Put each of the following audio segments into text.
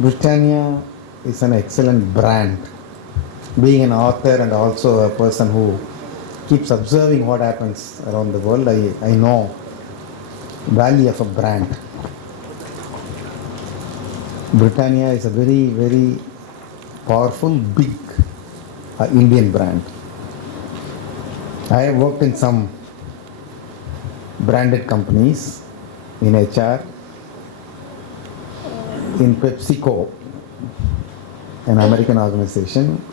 Britannia is an excellent brand. Being an author and also a person who keeps observing what happens around the world, I know value of a brand. Britannia is a very, very powerful, big Indian brand. I have worked in some branded companies in HR, in PepsiCo, an American organization.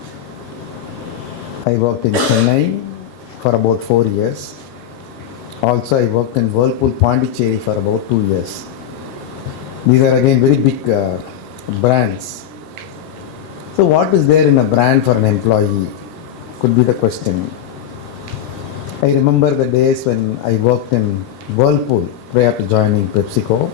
I worked in Chennai for about 4 years. Also, I worked in Whirlpool Pondicherry for about 2 years. These are again very big brands. So, what is there in a brand for an employee? Could be the question. I remember the days when I worked in Whirlpool prior to joining PepsiCo.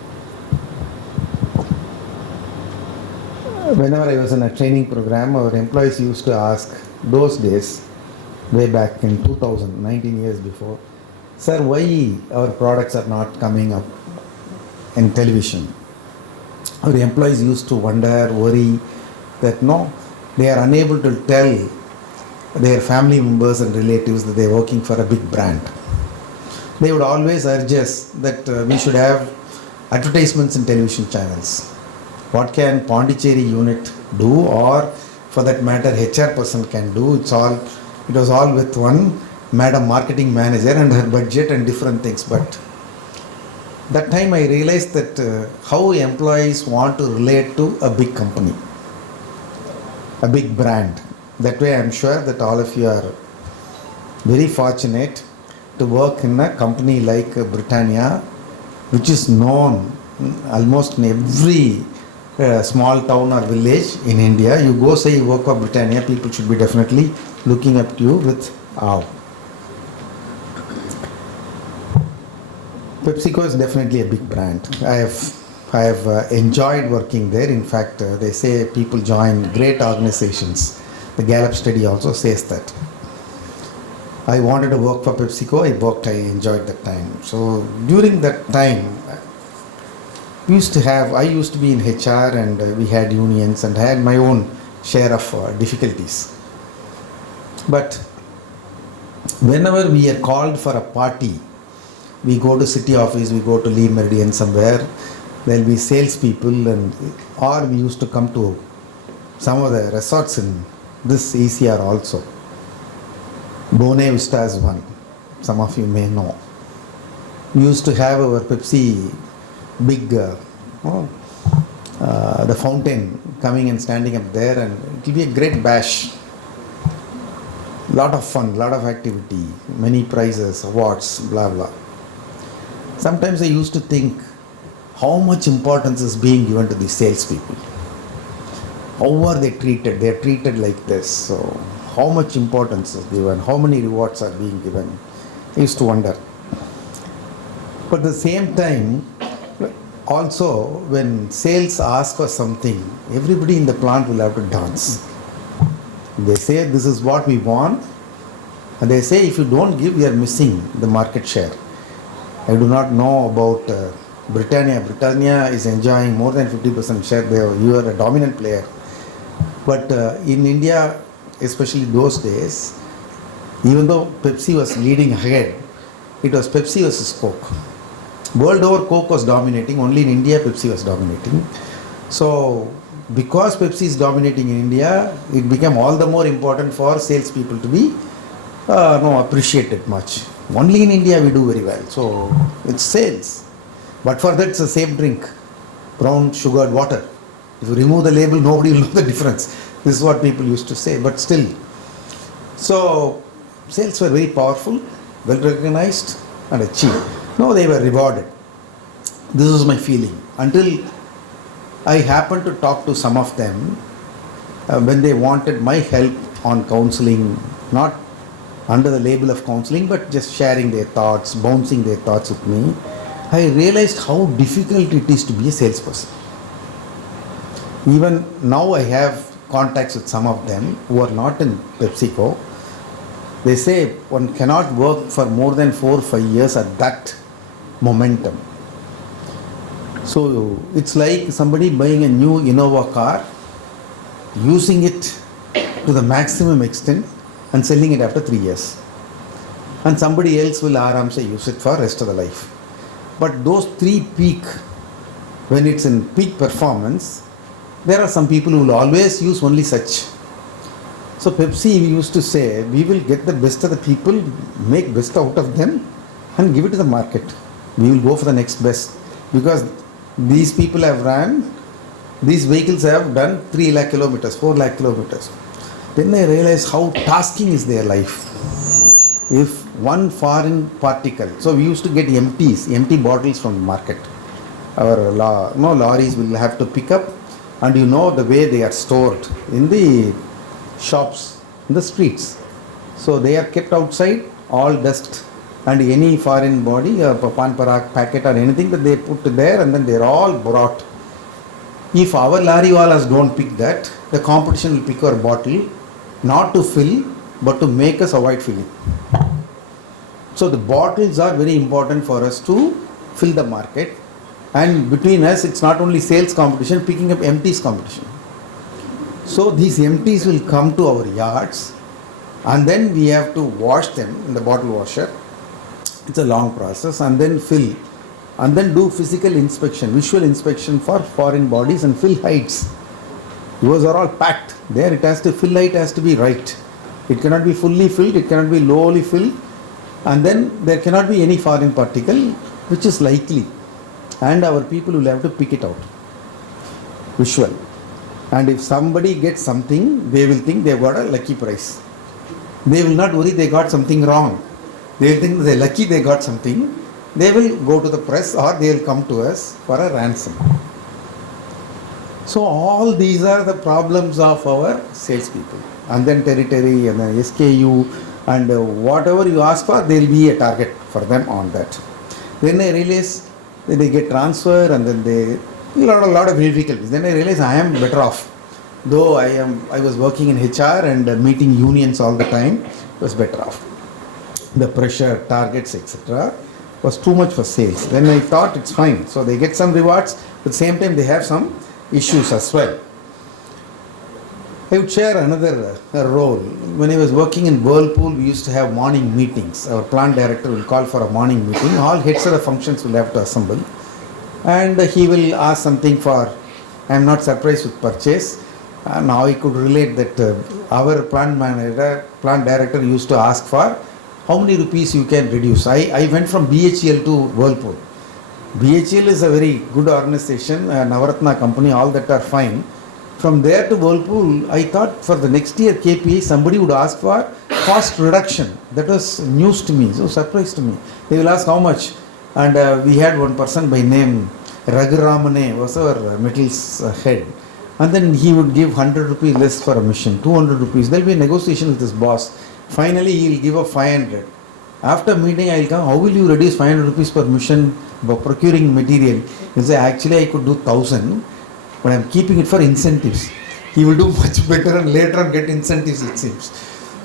Whenever I was in a training program, our employees used to ask, those days, way back in 2000, 19 years before, sir, why our products are not coming up in television? Our employees used to wonder, worry that no, they are unable to tell their family members and relatives that they are working for a big brand. They would always urge us that we should have advertisements in television channels. What can Pondicherry unit do, or for that matter HR person can do? It was all with one madam marketing manager and her budget and different things. But that time I realized that how employees want to relate to a big company, a big brand. That way I am sure that all of you are very fortunate to work in a company like Britannia, which is known almost in every small town or village in India. You go say you work for Britannia, people should be definitely looking up to you with awe. PepsiCo is definitely a big brand. I have enjoyed working there. In fact, they say people join great organizations. The Gallup study also says that. I wanted to work for PepsiCo. I enjoyed that time. So during that time, I used to be in HR, and we had unions, and I had my own share of difficulties. But whenever we are called for a party, we go to city office, we go to Lee Meridian somewhere, there will be salespeople, or we used to come to some of the resorts in this ECR also. Bone Vista is one, some of you may know. We used to have our Pepsi big the fountain coming and standing up there, and it will be a great bash. Lot of fun, lot of activity, many prizes, awards, blah blah. Sometimes I used to think how much importance is being given to the salespeople. How are they treated? They are treated like this. So how much importance is given? How many rewards are being given? I used to wonder. But at the same time, also when sales ask for something, everybody in the plant will have to dance. They say this is what we want, and they say if you don't give, we are missing the market share. I do not know about Britannia. Britannia is enjoying more than 50% share. You are a dominant player. But in India, especially those days, even though Pepsi was leading ahead, it was Pepsi versus Coke. World over, Coke was dominating. Only in India, Pepsi was dominating. So, because Pepsi is dominating in India, it became all the more important for salespeople to be appreciated much. Only in India we do very well. So, it's sales. But for that, it's the same drink. Brown sugared water. If you remove the label, nobody will know the difference. This is what people used to say. But still. So, sales were very powerful, well recognized, and achieved. No, they were rewarded. This was my feeling. Until I happened to talk to some of them when they wanted my help on counseling, not under the label of counseling, but just sharing their thoughts, bouncing their thoughts with me. I realized how difficult it is to be a salesperson. Even now I have contacts with some of them who are not in PepsiCo. They say one cannot work for more than 4 or 5 years at that momentum. So it's like somebody buying a new Innova car, using it to the maximum extent and selling it after 3 years. And somebody else will aram say use it for rest of the life. But those three peak, when it's in peak performance, there are some people who will always use only such. So Pepsi used to say, we will get the best of the people, make best out of them and give it to the market. We will go for the next best. Because these people have ran, these vehicles have done 3 lakh kilometers, 4 lakh kilometers. Then I realized how tasking is their life. If one foreign particle, so we used to get empty bottles from the market. Our lorries will have to pick up, and you know the way they are stored in the shops, in the streets. So they are kept outside, all dust, and any foreign body, a pan parak packet or anything that they put there, and then they are all brought. If our lorry walas don't pick that, the competition will pick our bottle, not to fill, but to make us avoid filling. So the bottles are very important for us to fill the market, and between us it's not only sales competition, picking up empties competition. So these empties will come to our yards, and then we have to wash them in the bottle washer. It's a long process, and then fill, and then do physical inspection, visual inspection for foreign bodies and fill heights. Those are all packed. There it has to, fill height has to be right. It cannot be fully filled, it cannot be lowly filled, and then there cannot be any foreign particle which is likely, and our people will have to pick it out. Visual. And if somebody gets something, they will think they've got a lucky prize. They will not worry they got something wrong. They will think they're lucky they got something. They will go to the press or they will come to us for a ransom. So all these are the problems of our salespeople. And then territory and then SKU and whatever you ask for, there will be a target for them on that. Then I realize that they get transfer and then they a lot of difficulties. Then I realize I am better off. Though I was working in HR and meeting unions all the time, was better off. The pressure, targets, etc. was too much for sales. Then I thought it's fine. So they get some rewards, but at the same time they have some issues as well. I would share another role. When I was working in Whirlpool, we used to have morning meetings. Our plant director will call for a morning meeting. All heads of the functions will have to assemble. And he will ask something for, I am not surprised with purchase. Now I could relate that our plant director used to ask for how many rupees you can reduce. I went from BHEL to Whirlpool. BHEL is a very good organization, a Navaratna company, all that are fine. From there to Whirlpool, I thought for the next year KPI, somebody would ask for cost reduction. That was news to me, so surprise to me. They will ask how much. And we had one person by name Raghuramane was our metals head. And then he would give 100 rupees less for a mission, 200 rupees. There will be a negotiation with his boss. Finally, he will give a 500. After meeting, I will come, how will you reduce 500 rupees per mission by procuring material? He will say, actually I could do 1000, but I am keeping it for incentives. He will do much better and later on get incentives, it seems.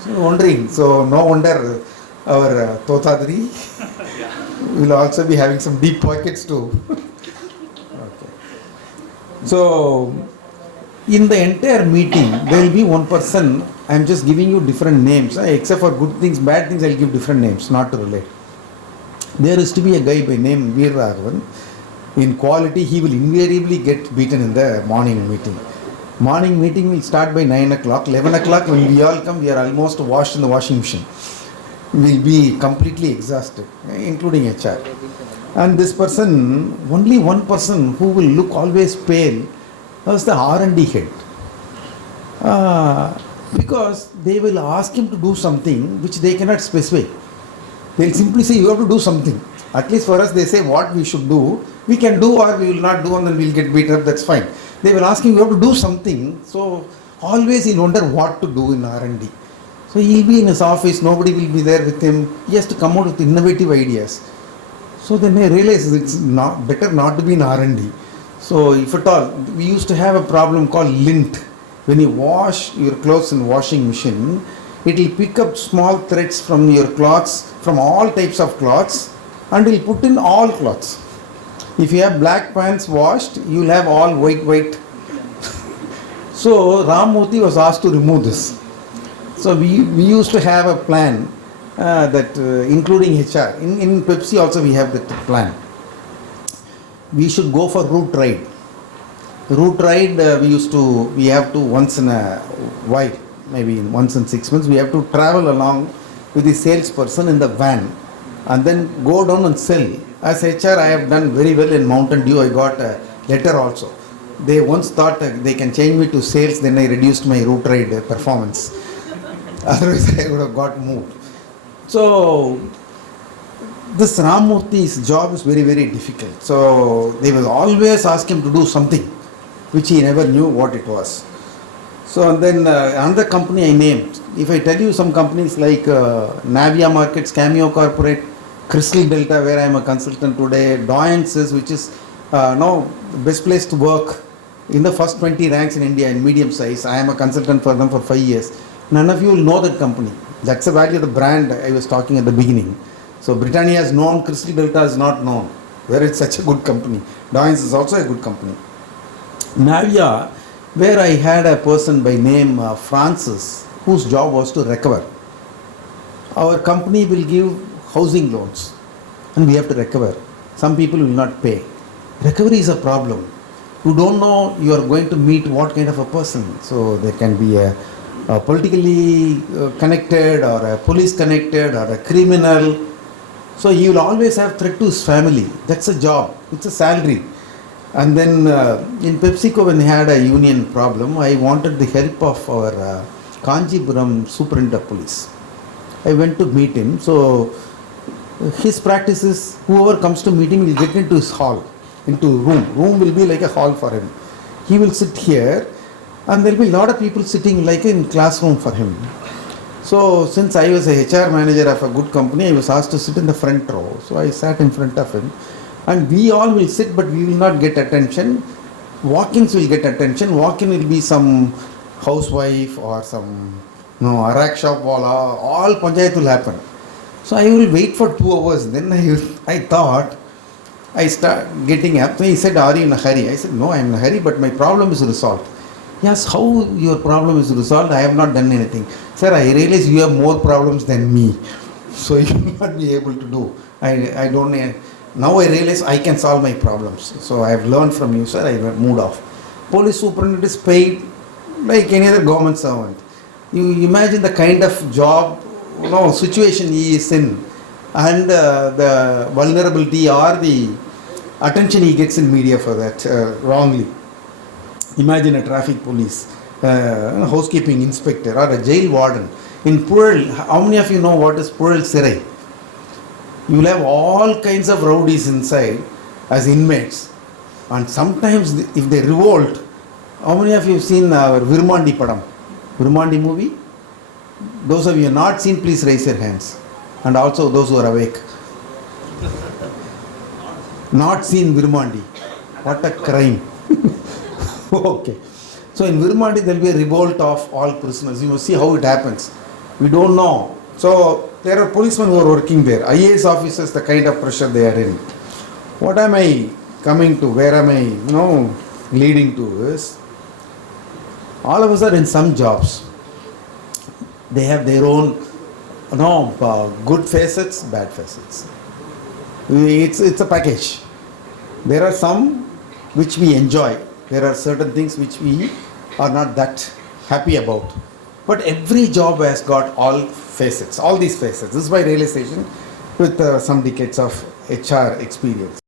So wondering, so no wonder our Totadri will also be having some deep pockets too. Okay. So, in the entire meeting, there will be one person, I am just giving you different names, except for good things, bad things I will give different names, not to relate. There is to be a guy by name Veer Raghavan. In quality, he will invariably get beaten in the morning meeting. Morning meeting will start by 9 o'clock. 11 o'clock, when we all come, we are almost washed in the washing machine. We will be completely exhausted, including HR. And this person, only one person who will look always pale, was the R&D head. Because they will ask him to do something which they cannot specify. They will simply say, you have to do something. At least for us, they say what we should do. We can do or we will not do and then we will get beaten up, that's fine. They will ask him, you have to do something. So always he'll wonder what to do in R&D. So he'll be in his office, nobody will be there with him. He has to come out with innovative ideas. So then I realized it's not better not to be in R&D. So if at all, we used to have a problem called lint. When you wash your clothes in washing machine, it will pick up small threads from your cloths, from all types of cloths, and will put in all cloths. If you have black pants washed, you will have all white. So Ramamurthy was asked to remove this. So we used to have a plan that including HR. In Pepsi also we have that plan. We should go for route ride. Route ride we have to once in a while, maybe once in 6 months, we have to travel along with the salesperson in the van and then go down and sell. As HR, I have done very well in Mountain Dew. I got a letter also. They once thought they can change me to sales, then I reduced my route ride performance. Otherwise, I would have got moved. So, this Ramamurthy's job is very, very difficult. So, they will always ask him to do something which he never knew what it was. So, and then another company I named. If I tell you some companies like Navia Markets, Cameo Corporate, Crystal Delta, where I am a consultant today, Doyences, which is now the best place to work, in the first 20 ranks in India in medium size. I am a consultant for them for 5 years. None of you will know that company. That's the value of the brand I was talking at the beginning. So Britannia is known, Crystal Delta is not known, where it's such a good company. Doyences is also a good company. Navia, where I had a person by name Francis, whose job was to recover. Our company will give housing loans and we have to recover. Some people will not pay. Recovery is a problem. You don't know you are going to meet what kind of a person. So there can be a politically connected or a police connected or a criminal. So he will always have threat to his family. That's a job. It's a salary. And then in PepsiCo, when they had a union problem, I wanted the help of our Kanjipuram Superintendent of Police. I went to meet him. So his practice is whoever comes to meet him will get into his hall, into room. Room will be like a hall for him. He will sit here and there will be a lot of people sitting like in classroom for him. So since I was a HR manager of a good company, I was asked to sit in the front row. So I sat in front of him. And we all will sit, but we will not get attention. Walk-ins will get attention. Walk-in will be some housewife or some arak shop wala. All panchayat will happen. So I will wait for 2 hours. Then I thought, I start getting up. So he said, "Are you in a hurry?" I said, "No, I am in a hurry, but my problem is resolved." Yes, how your problem is resolved? I have not done anything. Sir, I realize you have more problems than me. So you will not be able to do. I don't. Now I realize I can solve my problems. So I have learned from you, sir. I moved off. Police superintendent is paid like any other government servant. You imagine the kind of job, situation he is in, and the vulnerability or the attention he gets in media for that wrongly. Imagine a traffic police, a housekeeping inspector or a jail warden. In Pural, how many of you know what is Pural Sirai? You will have all kinds of rowdies inside as inmates. And sometimes if they revolt, how many of you have seen our Virmandi Padam? Virmandi movie? Those of you who have not seen, please raise your hands. And also those who are awake. Not seen Virmandi. What a crime. Okay. So in Virmandi there will be a revolt of all prisoners. You must see how it happens. We don't know. So there are policemen who are working there. IAS officers, the kind of pressure they are in. What am I coming to? Where am I, leading to is, all of us are in some jobs. They have their own, good facets, bad facets. It's a package. There are some which we enjoy. There are certain things which we are not that happy about. But every job has got all facets, all these facets. This is my realization with some decades of HR experience.